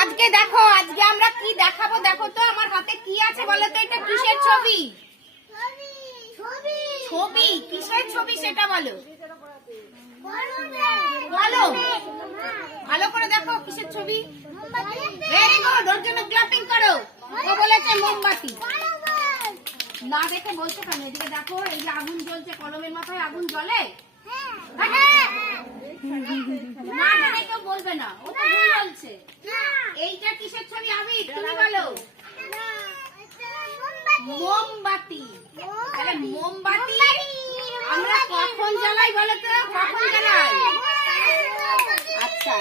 আজকে দেখো, আজকে আমরা কি দেখাবো দেখো তো। আমার হাতে কি আছে বলো তো? এটা কিসের ছবি? ছবি কিসের ছবি সেটা বলো। বলো ভালো করে দেখো কিসের ছবি। ভেরি গুড, ওর জন্য ক্লাপিং করো। ও বলেছে মোমবাতি। না দেখে বলছো কেন? এদিকে দেখো, এই যে আগুন জ্বলছে, কলমের মাথায় আগুন জ্বলে। না জানে কেউ বলবে না, ও তো ভুল বলছে। এইটা কিসের ছবি আমি? তুমি বলো। মোমবাতি। তাহলে মোমবাতি আমরা কখন জ্বালাই বলো তো? কখন জ্বালাই? আচ্ছা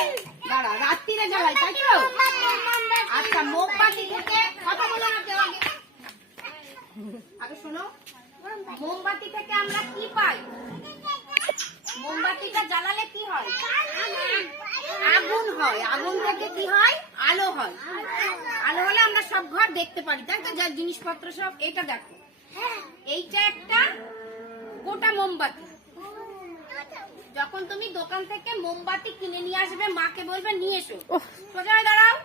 দাঁড়া, রাত্রিরে জ্বালাই তাই তো? আচ্ছা, মোমবাতি থেকে কথা বলো না কেউ, আগে শোনো। মোমবাতি থেকে আমরা কি পাই? মোমবাতিটা জ্বালালে কি হয়? আগুন হয়। আগুন থেকে কি হয়? আলো হয়। আলো হলে আমরা সব ঘর দেখতে পারি, তাই তো? যার জিনিসপত্র সব। এটা দেখো, এইটা একটা গোটা মোমবাতি। যখন তুমি দোকান থেকে মোমবাতি কিনে নিয়ে আসবে, মাকে বলবে নিয়ে এসো, সোজা হয়ে দাঁড়াও।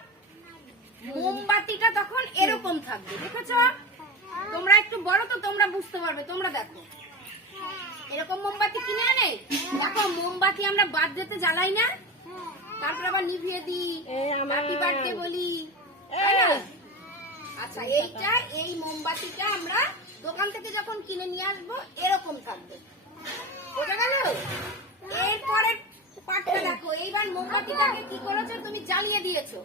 মোমবাতিটা তখন এরকম থাকবে, দেখেছো? তোমরা একটু বড় তো, তোমরা বুঝতে পারবে। তোমরা দেখো, এরকম মোমবাতি কিনে আনে। দেখো, মোমবাতি আমরা বার্থডেতে জ্বালাই না, তারপর আবার নিভিয়ে দিই, হ্যাপি বার্থডে বলি, তাই না? আচ্ছা, এই মোমবাতিটা আমরা দোকান থেকে যখন কিনে নিয়ে আসবো এরকম থাকবে, বোঝা গেল? এরপরে পাটটা দেখো, এইবার মোমবাতিটাকে কি করেছো তুমি? জ্বালিয়ে দিয়েছো।